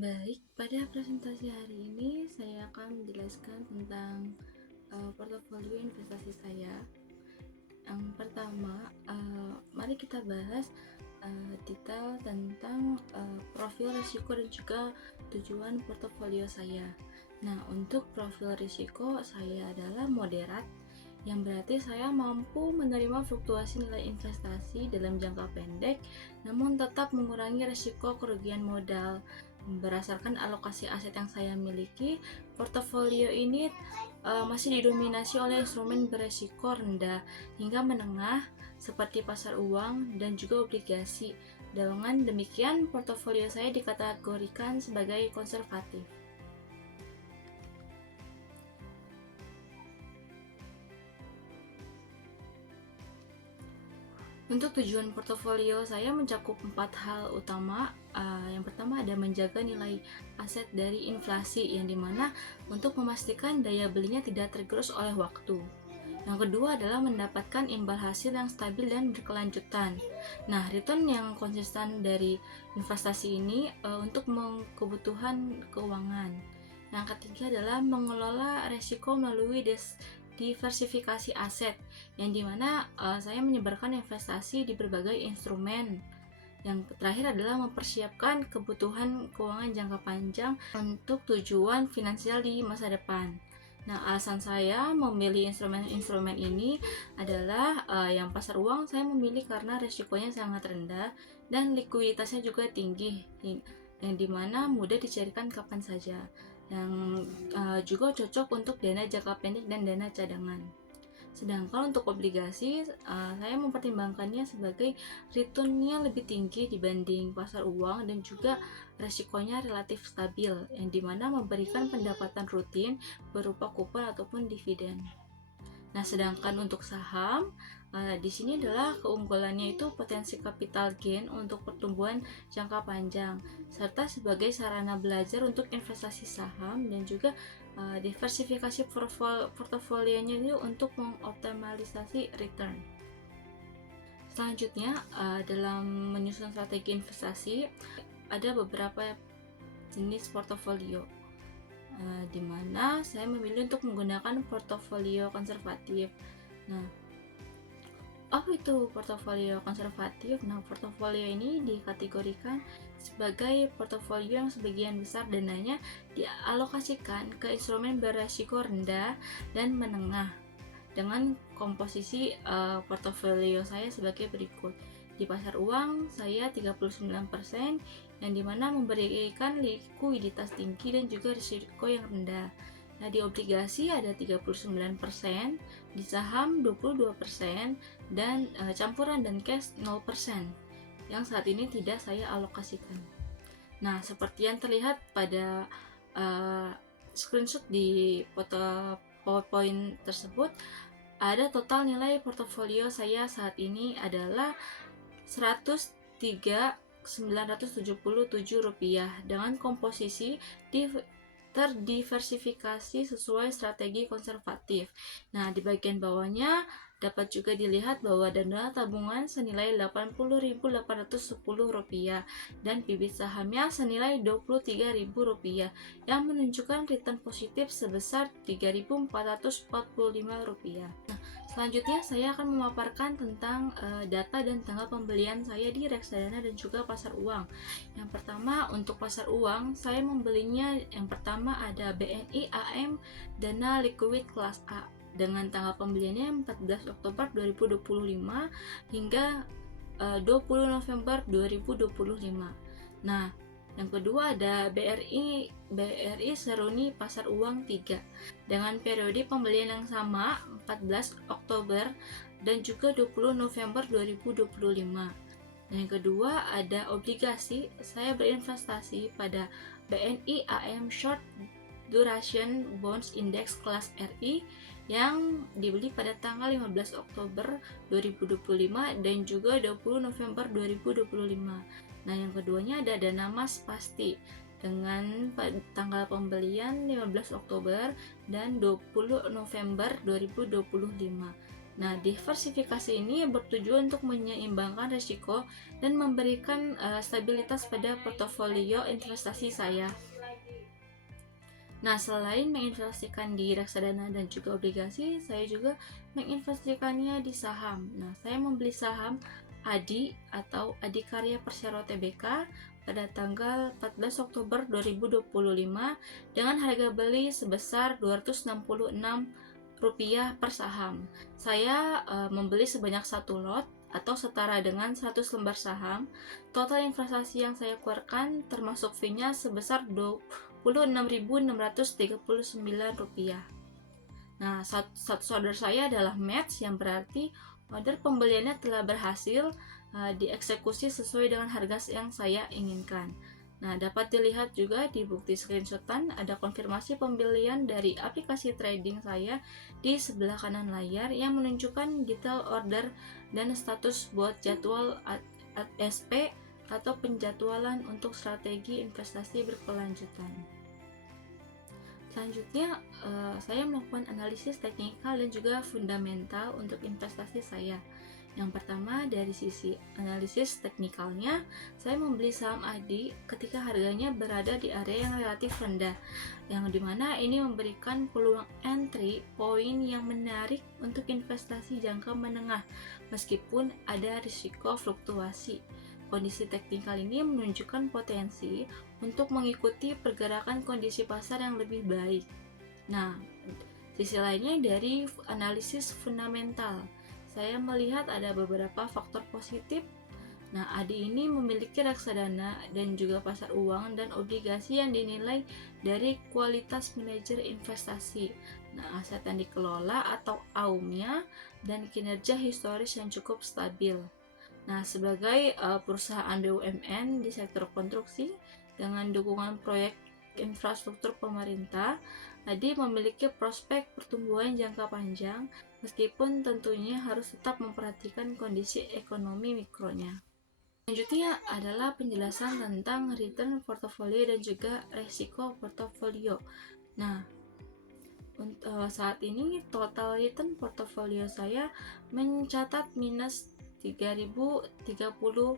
Baik, pada presentasi hari ini saya akan menjelaskan tentang portofolio investasi saya. Yang pertama, mari kita bahas detail tentang profil risiko dan juga tujuan portofolio saya. Nah, untuk profil risiko saya adalah moderat, yang berarti saya mampu menerima fluktuasi nilai investasi dalam jangka pendek, namun tetap mengurangi risiko kerugian modal. Berdasarkan alokasi aset yang saya miliki, portofolio ini masih didominasi oleh instrumen beresiko rendah hingga menengah seperti pasar uang dan juga obligasi. Dengan demikian, portofolio saya dikategorikan sebagai konservatif. Untuk tujuan portofolio saya mencakup 4 hal utama. Yang pertama ada menjaga nilai aset dari inflasi, yang dimana untuk memastikan daya belinya tidak tergerus oleh waktu. Yang kedua adalah mendapatkan imbal hasil yang stabil dan berkelanjutan. Nah, return yang konsisten dari investasi ini untuk kebutuhan keuangan. Yang ketiga adalah mengelola resiko melalui diversifikasi aset, yang dimana saya menyebarkan investasi di berbagai instrumen. Yang terakhir adalah mempersiapkan kebutuhan keuangan jangka panjang untuk tujuan finansial di masa depan. Nah, alasan saya memilih instrumen-instrumen ini adalah yang pasar uang saya memilih karena resikonya sangat rendah dan likuiditasnya juga tinggi, yang dimana mudah dicarikan kapan saja, yang juga cocok untuk dana jangka pendek dan dana cadangan. Sedangkan untuk obligasi, saya mempertimbangkannya sebagai returnnya lebih tinggi dibanding pasar uang dan juga resikonya relatif stabil, yang dimana memberikan pendapatan rutin berupa kupon ataupun dividen. Nah, sedangkan untuk saham, di sini adalah keunggulannya itu potensi capital gain untuk pertumbuhan jangka panjang, serta sebagai sarana belajar untuk investasi saham dan juga diversifikasi portofolionya itu untuk mengoptimalisasi return. Selanjutnya, dalam menyusun strategi investasi, ada beberapa jenis portofolio, di mana saya memilih untuk menggunakan portofolio konservatif. Nah, apa itu portofolio konservatif? Nah, portofolio ini dikategorikan sebagai portofolio yang sebagian besar dananya dialokasikan ke instrumen beresiko rendah dan menengah, dengan komposisi portofolio saya sebagai berikut. Di pasar uang saya 39%, yang dimana memberikan likuiditas tinggi dan juga risiko yang rendah. Nah, di obligasi ada 39%, di saham 22%, dan campuran dan cash 0%, yang saat ini tidak saya alokasikan. Nah, seperti yang terlihat pada screenshot di foto PowerPoint tersebut, ada total nilai portofolio saya saat ini adalah Rp103.977 dengan komposisi terdiversifikasi sesuai strategi konservatif. Nah, di bagian bawahnya dapat juga dilihat bahwa dana tabungan senilai Rp80.810 dan bibit sahamnya senilai Rp23.000, yang menunjukkan return positif sebesar Rp3.445. Selanjutnya saya akan memaparkan tentang data dan tanggal pembelian saya di reksadana dan juga pasar uang. Yang pertama, untuk pasar uang saya membelinya, yang pertama ada BNI AM Dana Liquid Kelas A dengan tanggal pembeliannya 14 Oktober 2025 hingga 20 November 2025. Nah, yang kedua ada BRI Seruni Pasar Uang 3 dengan periode pembelian yang sama 14 Oktober dan juga 20 November 2025. Yang kedua ada obligasi, saya berinvestasi pada BNI AM Short Duration Bonds Index kelas RI yang dibeli pada tanggal 15 Oktober 2025 dan juga 20 November 2025. Nah, yang keduanya ada dana emas pasti dengan tanggal pembelian 15 Oktober dan 20 November 2025. Nah, diversifikasi ini bertujuan untuk menyeimbangkan risiko dan memberikan stabilitas pada portofolio investasi saya. Nah, selain menginvestasikan di reksadana dan juga obligasi, saya juga menginvestasikannya di saham. Nah, saya membeli saham ADI atau Adikarya Persero Tbk pada tanggal 14 Oktober 2025 dengan harga beli sebesar Rp266 per saham. Saya membeli sebanyak 1 lot atau setara dengan 100 lembar saham. Total investasi yang saya keluarkan termasuk fee-nya sebesar Rp26.639. Nah, satu order saya adalah match, yang berarti order pembeliannya telah berhasil dieksekusi sesuai dengan harga yang saya inginkan. Nah, dapat dilihat juga di bukti screenshotan ada konfirmasi pembelian dari aplikasi trading saya di sebelah kanan layar yang menunjukkan detail order dan status buat jadwal SP atau penjadwalan untuk strategi investasi berkelanjutan. Selanjutnya, saya melakukan analisis teknikal dan juga fundamental untuk investasi saya. Yang pertama, dari sisi analisis teknikalnya, saya membeli saham ADI ketika harganya berada di area yang relatif rendah, yang dimana ini memberikan peluang entry poin yang menarik untuk investasi jangka menengah, meskipun ada risiko fluktuasi. Kondisi teknikal ini menunjukkan potensi untuk mengikuti pergerakan kondisi pasar yang lebih baik. Nah, sisi lainnya dari analisis fundamental, saya melihat ada beberapa faktor positif. Nah, ADI ini memiliki reksadana dan juga pasar uang dan obligasi yang dinilai dari kualitas manajer investasi. Nah, aset yang dikelola atau AUM-nya dan kinerja historis yang cukup stabil. Nah, sebagai perusahaan BUMN di sektor konstruksi dengan dukungan proyek infrastruktur pemerintah, ADI memiliki prospek pertumbuhan jangka panjang, meskipun tentunya harus tetap memperhatikan kondisi ekonomi mikronya. Selanjutnya adalah penjelasan tentang return portofolio dan juga resiko portofolio. Nah, saat ini total return portofolio saya mencatat minus Rp3.030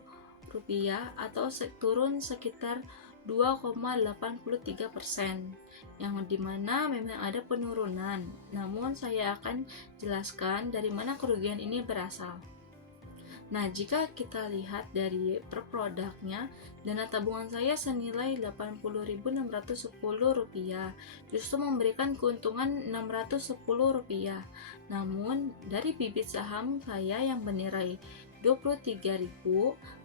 atau turun sekitar 2,83%, yang dimana memang ada penurunan. Namun saya akan jelaskan dari mana kerugian ini berasal. Nah, jika kita lihat dari per produknya, dana tabungan saya senilai Rp80.610 justru memberikan keuntungan Rp610. Namun, dari bibit saham saya yang bernilai Rp23.000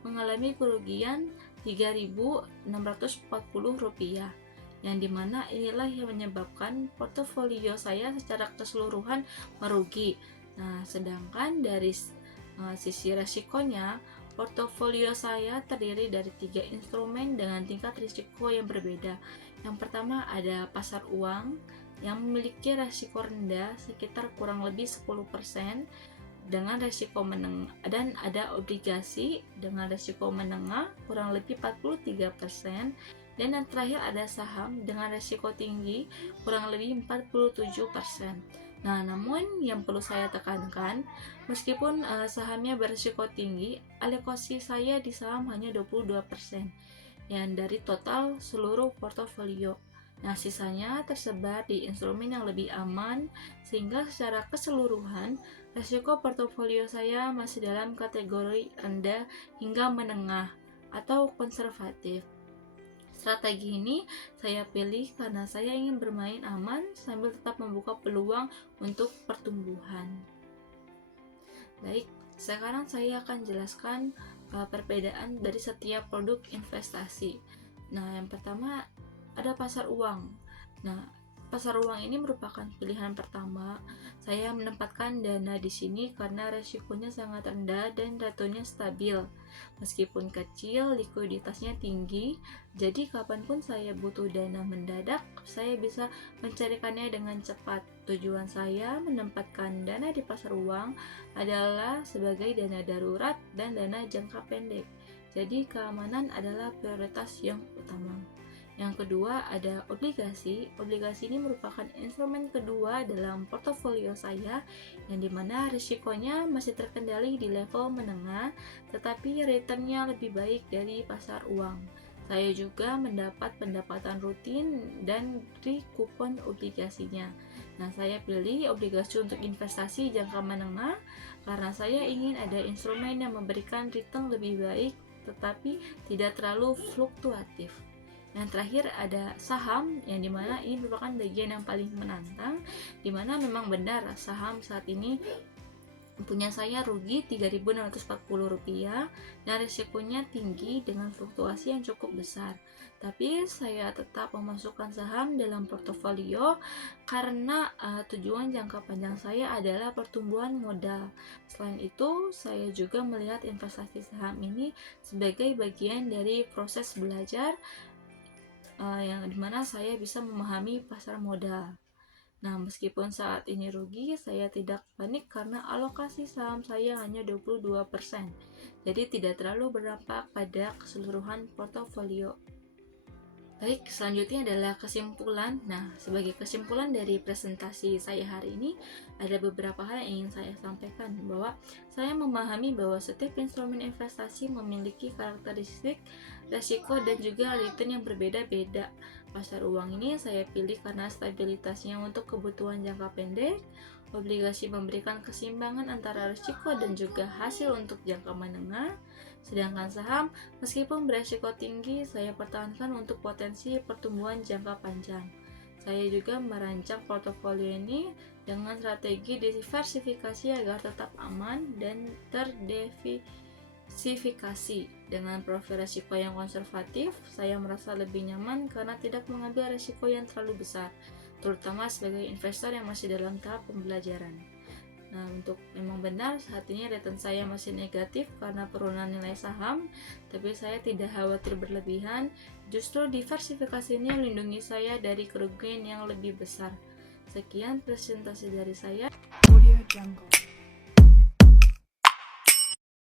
mengalami kerugian Rp3.640, yang dimana inilah yang menyebabkan portofolio saya secara keseluruhan merugi. Nah, sedangkan dari sisi resikonya, portofolio saya terdiri dari 3 instrumen dengan tingkat risiko yang berbeda. Yang pertama ada pasar uang yang memiliki resiko rendah sekitar kurang lebih 10% dengan resiko menengah, dan ada obligasi dengan resiko menengah kurang lebih 43%, dan yang terakhir ada saham dengan resiko tinggi kurang lebih 47%. Nah, namun yang perlu saya tekankan, meskipun sahamnya berisiko tinggi, alokasi saya di saham hanya 22% yang dari total seluruh portofolio. Nah, sisanya tersebar di instrumen yang lebih aman, sehingga secara keseluruhan risiko portofolio saya masih dalam kategori rendah hingga menengah atau konservatif. Strategi ini saya pilih karena saya ingin bermain aman sambil tetap membuka peluang untuk pertumbuhan. Baik, sekarang saya akan jelaskan perbedaan dari setiap produk investasi. Nah, yang pertama ada pasar uang. Nah, pasar uang ini merupakan pilihan pertama. Saya menempatkan dana di sini karena resikonya sangat rendah dan return-nya stabil. Meskipun kecil, likuiditasnya tinggi, jadi kapanpun saya butuh dana mendadak, saya bisa mencarikannya dengan cepat. Tujuan saya menempatkan dana di pasar uang adalah sebagai dana darurat dan dana jangka pendek. Jadi keamanan adalah prioritas yang utama. Yang Yang kedua ada obligasi. Obligasi ini merupakan instrumen kedua dalam portofolio saya, yang dimana risikonya masih terkendali di level menengah, tetapi returnnya lebih baik dari pasar uang. Saya juga mendapat pendapatan rutin dan dari kupon obligasinya. Nah, saya pilih obligasi untuk investasi jangka menengah karena saya ingin ada instrumen yang memberikan return lebih baik tetapi tidak terlalu fluktuatif. Yang terakhir ada saham, yang dimana ini merupakan bagian yang paling menantang, dimana memang benar saham saat ini punya saya rugi Rp3.640 dan risikonya tinggi dengan fluktuasi yang cukup besar. Tapi saya tetap memasukkan saham dalam portofolio karena tujuan jangka panjang saya adalah pertumbuhan modal. Selain itu, saya juga melihat investasi saham ini sebagai bagian dari proses belajar yang dimana saya bisa memahami pasar modal. Nah, meskipun saat ini rugi, saya tidak panik karena alokasi saham saya hanya 22%. Jadi tidak terlalu berdampak pada keseluruhan portofolio. Baik, selanjutnya adalah kesimpulan. Nah, sebagai kesimpulan dari presentasi saya hari ini, ada beberapa hal yang ingin saya sampaikan, bahwa saya memahami bahwa setiap instrumen investasi memiliki karakteristik, resiko, dan juga return yang berbeda-beda. Pasar uang ini saya pilih karena stabilitasnya untuk kebutuhan jangka pendek, obligasi memberikan keseimbangan antara risiko dan juga hasil untuk jangka menengah, sedangkan saham meskipun beresiko tinggi, saya pertahankan untuk potensi pertumbuhan jangka panjang. Saya juga merancang portofolio ini dengan strategi diversifikasi agar tetap aman dan terdiversifikasi. Dengan profil risiko yang konservatif, saya merasa lebih nyaman karena tidak mengambil risiko yang terlalu besar, terutama sebagai investor yang masih dalam tahap pembelajaran. Nah, untuk memang benar saat ini return saya masih negatif karena penurunan nilai saham, tapi saya tidak khawatir berlebihan. Justru diversifikasi ini melindungi saya dari kerugian yang lebih besar. Sekian presentasi dari saya. Audio Jungle.